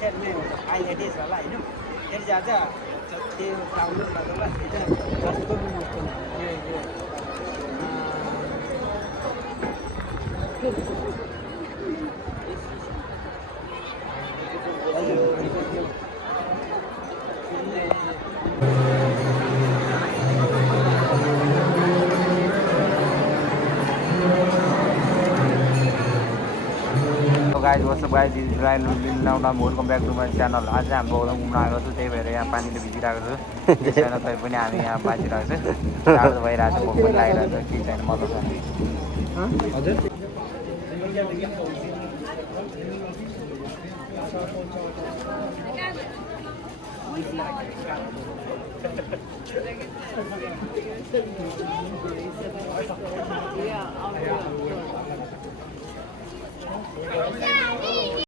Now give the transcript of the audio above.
सेटमै हाइलाइट छ होला होइन फेरि जान्छ त्यो डाउनलोड गर्दा जस्तो मस्तो guys WhatsApp guys welcome back to my channel आज चाहिँ हामी बौद्धम घुम्न आएको छु त्यही भएर यहाँ पानीले भिजिरहेको छु केही छैन तै पनि हामी यहाँ बाँचिरहेको छु टाढो भइरहेको छ भोक पनि लागिरहेको छ केही छैन मतलब हजुर